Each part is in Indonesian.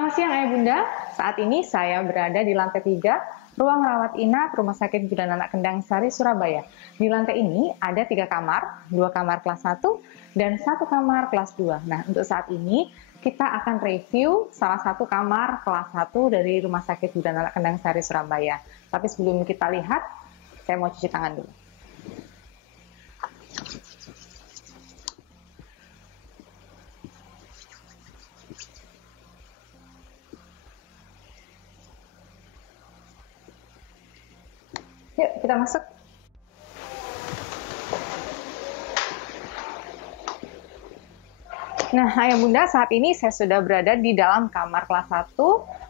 Selamat siang Ayah Bunda, saat ini saya berada di lantai 3, ruang rawat inap Rumah Sakit Bunda Anak Kendang Sari, Surabaya. Di lantai ini ada 3 kamar, 2 kamar kelas 1 dan 1 kamar kelas 2. Nah, untuk saat ini kita akan review salah satu kamar kelas 1 dari Rumah Sakit Bunda Anak Kendang Sari, Surabaya. Tapi sebelum kita lihat, saya mau cuci tangan dulu. Yuk, kita masuk. Nah, Ayah Bunda, saat ini saya sudah berada di dalam kamar kelas 1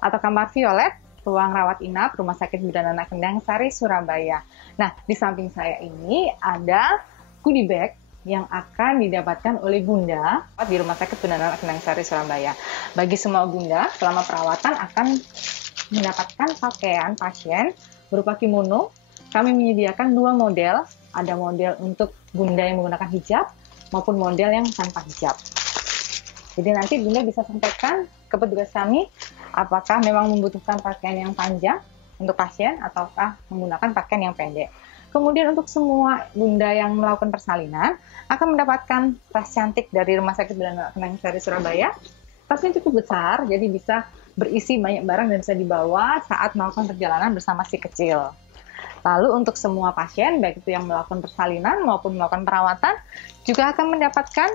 atau kamar violet, ruang rawat inap Rumah Sakit Bunda Anak Kendang Sari, Surabaya. Nah, di samping saya ini ada goodie bag yang akan didapatkan oleh Bunda di Rumah Sakit Bunda Anak Kendang Sari, Surabaya. Bagi semua Bunda, selama perawatan akan mendapatkan pakaian pasien berupa kimono. Kami menyediakan 2 model, ada model untuk Bunda yang menggunakan hijab maupun model yang tanpa hijab. Jadi nanti Bunda bisa sampaikan ke petugas kami apakah memang membutuhkan pakaian yang panjang untuk pasien ataukah menggunakan pakaian yang pendek. Kemudian untuk semua Bunda yang melakukan persalinan akan mendapatkan tas cantik dari Rumah Sakit Bunda Anak Kendang Sari, Surabaya. Tasnya cukup besar, jadi bisa berisi banyak barang dan bisa dibawa saat melakukan perjalanan bersama si kecil. Lalu untuk semua pasien, baik itu yang melakukan persalinan maupun melakukan perawatan, juga akan mendapatkan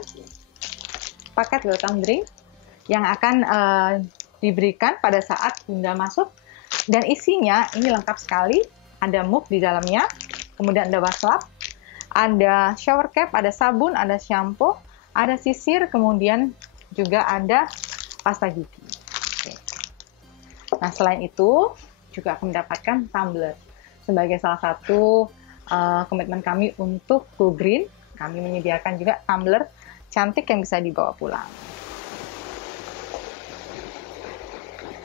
paket welcome drink yang akan diberikan pada saat Bunda masuk. Dan isinya ini lengkap sekali, ada mug di dalamnya, kemudian ada wastafel, ada shower cap, ada sabun, ada shampoo, ada sisir, kemudian juga ada pasta gigi. Oke. Nah, selain itu juga akan mendapatkan tumbler. Sebagai salah satu komitmen kami untuk Go Green, kami menyediakan juga tumbler cantik yang bisa dibawa pulang.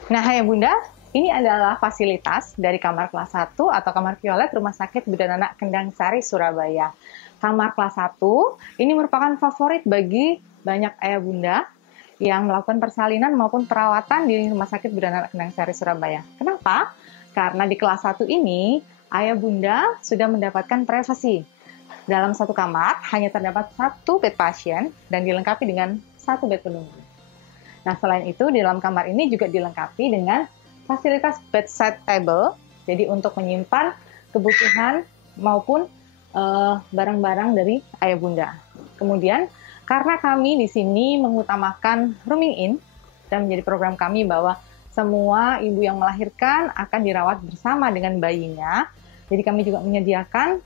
Nah, Ayah Bunda, ini adalah fasilitas dari kamar kelas 1 atau kamar violet Rumah Sakit Bunda Anak Kendang Sari, Surabaya. Kamar kelas 1 ini merupakan favorit bagi banyak Ayah Bunda yang melakukan persalinan maupun perawatan di Rumah Sakit Bunda Anak Kendang Sari, Surabaya. Kenapa? Karena di kelas 1 ini, Ayah Bunda sudah mendapatkan privasi. Dalam satu kamar, hanya terdapat 1 bed pasien dan dilengkapi dengan 1 bed penunggu. Nah, selain itu, di dalam kamar ini juga dilengkapi dengan fasilitas bedside table, jadi untuk menyimpan kebutuhan maupun barang-barang dari Ayah Bunda. Kemudian, karena kami di sini mengutamakan rooming in, dan menjadi program kami bahwa semua ibu yang melahirkan akan dirawat bersama dengan bayinya. Jadi kami juga menyediakan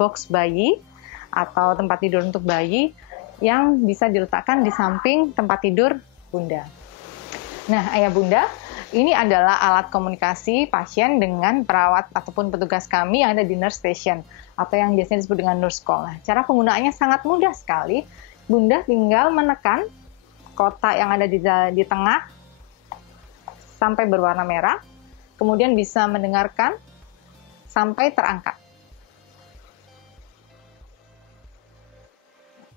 box bayi atau tempat tidur untuk bayi yang bisa diletakkan di samping tempat tidur Bunda. Nah, Ayah Bunda, ini adalah alat komunikasi pasien dengan perawat ataupun petugas kami yang ada di nurse station atau yang biasanya disebut dengan nurse call. Nah, cara penggunaannya sangat mudah sekali. Bunda tinggal menekan kotak yang ada di tengah sampai berwarna merah, kemudian bisa mendengarkan sampai terangkat.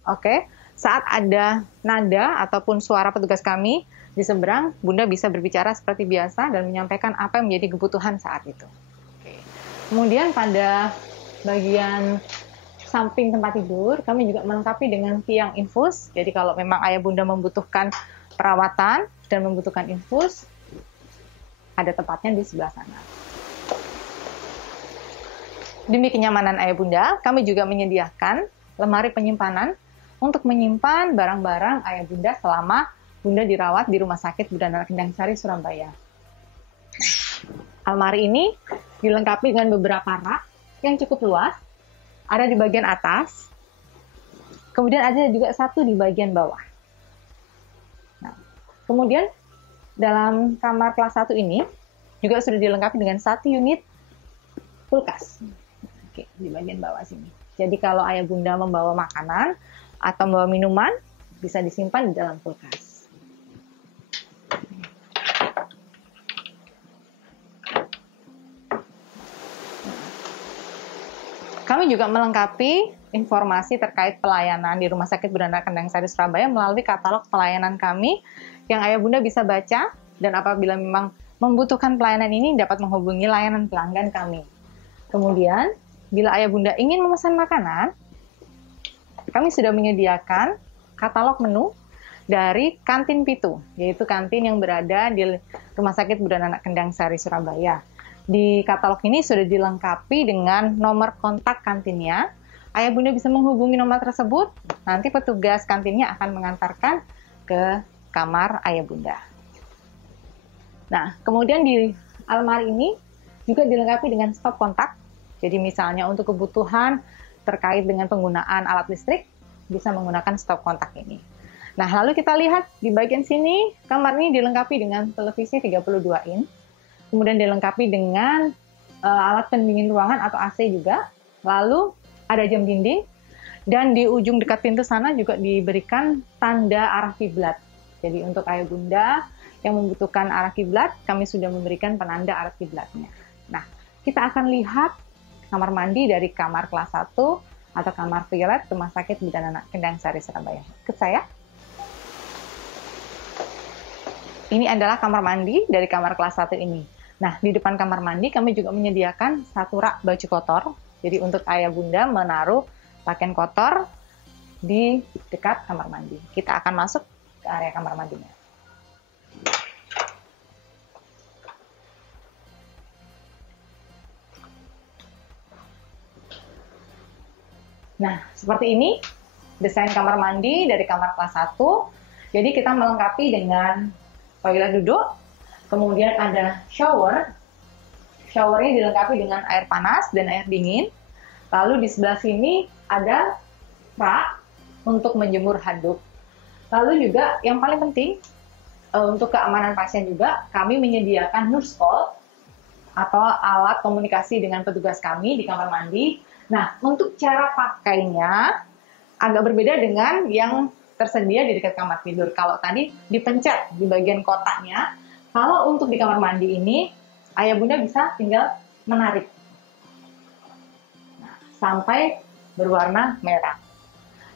Oke, saat ada nada ataupun suara petugas kami di seberang, Bunda bisa berbicara seperti biasa dan menyampaikan apa yang menjadi kebutuhan saat itu. Oke. Kemudian pada bagian samping tempat tidur, kami juga melengkapi dengan tiang infus. Jadi kalau memang Ayah Bunda membutuhkan perawatan dan membutuhkan infus, ada tempatnya di sebelah sana. Demi kenyamanan Ayah Bunda, kami juga menyediakan lemari penyimpanan untuk menyimpan barang-barang Ayah Bunda selama Bunda dirawat di Rumah Sakit Bunda Anak Kendang Sari, Surabaya. Almari ini dilengkapi dengan beberapa rak yang cukup luas, ada di bagian atas, kemudian ada juga 1 di bagian bawah. Nah, kemudian dalam kamar kelas 1 ini juga sudah dilengkapi dengan 1 unit kulkas. Oke, di bagian bawah sini. Jadi kalau Ayah Bunda membawa makanan atau membawa minuman, bisa disimpan di dalam kulkas. Kami juga melengkapi informasi terkait pelayanan di Rumah Sakit Bunda Anak Kendang Sari, Surabaya melalui katalog pelayanan kami yang Ayah Bunda bisa baca dan apabila memang membutuhkan pelayanan ini dapat menghubungi layanan pelanggan kami. Kemudian, bila ayah bunda ingin memesan makanan, kami sudah menyediakan katalog menu dari Kantin Pitu, yaitu kantin yang berada di Rumah Sakit Bunda Nana Kendang Sari, Surabaya. Di katalog ini sudah dilengkapi dengan nomor kontak kantinnya. Ayah bunda bisa menghubungi nomor tersebut, nanti petugas kantinnya akan mengantarkan ke kamar ayah bunda. Nah, kemudian di almari ini juga dilengkapi dengan stop kontak. Jadi misalnya untuk kebutuhan terkait dengan penggunaan alat listrik, bisa menggunakan stop kontak ini. Nah, lalu kita lihat di bagian sini, kamar ini dilengkapi dengan televisi 32 in, kemudian dilengkapi dengan alat pendingin ruangan atau AC juga, lalu ada jam dinding, dan di ujung dekat pintu sana juga diberikan tanda arah kiblat. Jadi untuk ayah bunda yang membutuhkan arah kiblat, kami sudah memberikan penanda arah kiblatnya. Nah, kita akan lihat kamar mandi dari kamar kelas 1 atau kamar violet Rumah Sakit Bunda Nana Kendang Sari, Surabaya. Ikut saya. Ini adalah kamar mandi dari kamar kelas 1 ini. Nah, di depan kamar mandi kami juga menyediakan satu rak baju kotor. Jadi untuk ayah bunda menaruh pakaian kotor di dekat kamar mandi. Kita akan masuk ke area kamar mandinya. Nah, seperti ini desain kamar mandi dari kamar kelas 1. Jadi kita melengkapi dengan toilet duduk, kemudian ada shower. Showernya dilengkapi dengan air panas dan air dingin. Lalu di sebelah sini ada rak untuk menjemur handuk. Lalu juga yang paling penting untuk keamanan pasien juga kami menyediakan nurse call atau alat komunikasi dengan petugas kami di kamar mandi. Nah, untuk cara pakainya agak berbeda dengan yang tersedia di dekat kamar tidur. Kalau tadi dipencet di bagian kotaknya, kalau untuk di kamar mandi ini, ayah bunda bisa tinggal menarik. Nah, sampai berwarna merah.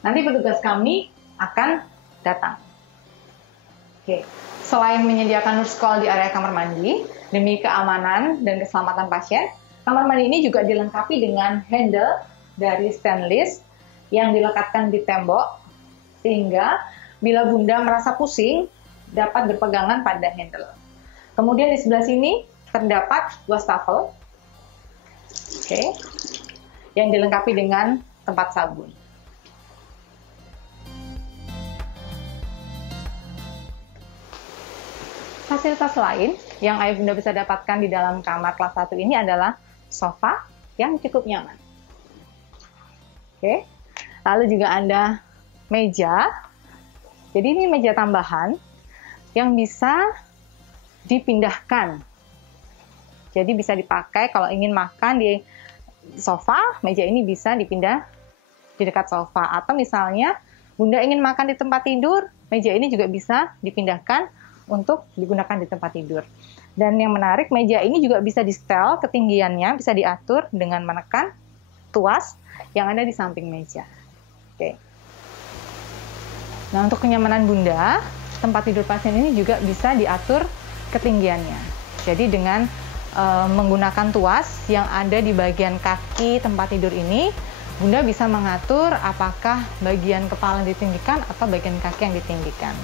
Nanti petugas kami akan datang. Oke. Selain menyediakan nurse call di area kamar mandi, demi keamanan dan keselamatan pasien, kamar mandi ini juga dilengkapi dengan handle dari stainless yang dilekatkan di tembok, sehingga bila bunda merasa pusing, dapat berpegangan pada handle. Kemudian di sebelah sini terdapat wastafel, yang dilengkapi dengan tempat sabun. Fasilitas lain yang ayah bunda bisa dapatkan di dalam kamar kelas 1 ini adalah sofa yang cukup nyaman. Lalu juga ada meja. Jadi ini meja tambahan yang bisa dipindahkan. Jadi bisa dipakai kalau ingin makan di sofa, meja ini bisa dipindah di dekat sofa. Atau misalnya bunda ingin makan di tempat tidur, meja ini juga bisa dipindahkan untuk digunakan di tempat tidur. Dan yang menarik, meja ini juga bisa di-setel ketinggiannya, bisa diatur dengan menekan tuas yang ada di samping meja. Nah, untuk kenyamanan bunda, tempat tidur pasien ini juga bisa diatur ketinggiannya. Jadi dengan menggunakan tuas yang ada di bagian kaki tempat tidur ini, bunda bisa mengatur apakah bagian kepala yang ditinggikan atau bagian kaki yang ditinggikan.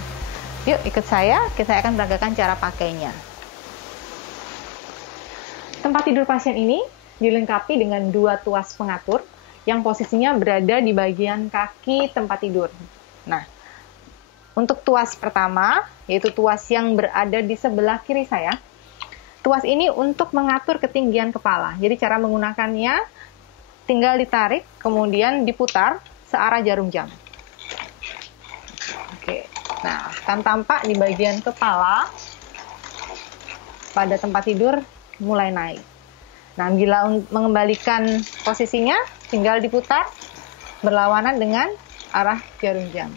Yuk ikut saya akan peragakan cara pakainya. Tempat tidur pasien ini dilengkapi dengan 2 tuas pengatur yang posisinya berada di bagian kaki tempat tidur. Nah, untuk tuas pertama, yaitu tuas yang berada di sebelah kiri saya, tuas ini untuk mengatur ketinggian kepala. Jadi cara menggunakannya tinggal ditarik, kemudian diputar searah jarum jam. Nah, akan tampak di bagian kepala pada tempat tidur mulai naik. Nah, bila mengembalikan posisinya, tinggal diputar berlawanan dengan arah jarum jam.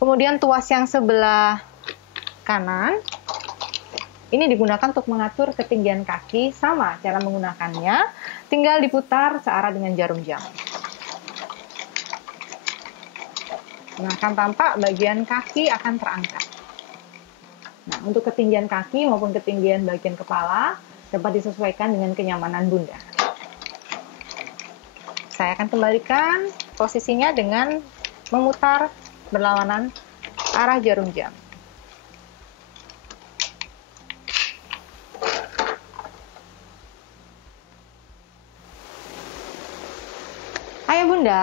Kemudian tuas yang sebelah kanan, ini digunakan untuk mengatur ketinggian kaki, sama cara menggunakannya, tinggal diputar searah dengan jarum jam. Nah, akan tampak bagian kaki akan terangkat. Nah, untuk ketinggian kaki maupun ketinggian bagian kepala dapat disesuaikan dengan kenyamanan Bunda. Saya akan kembalikan posisinya dengan memutar berlawanan arah jarum jam. Ayah Bunda,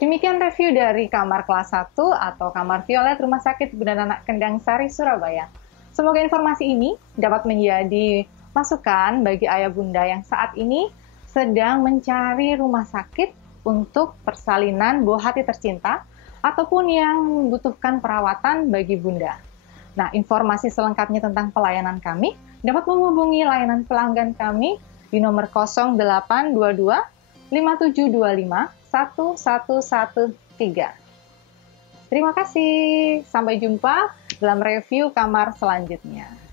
demikian review dari kamar kelas 1 atau kamar violet Rumah Sakit Bunda Nana Kendang Sari, Surabaya. Semoga informasi ini dapat menjadi masukan bagi ayah bunda yang saat ini sedang mencari rumah sakit untuk persalinan buah hati tercinta ataupun yang membutuhkan perawatan bagi bunda. Nah, informasi selengkapnya tentang pelayanan kami dapat menghubungi layanan pelanggan kami di nomor 0822 5725 1113. Terima kasih. Sampai jumpa dalam review kamar selanjutnya.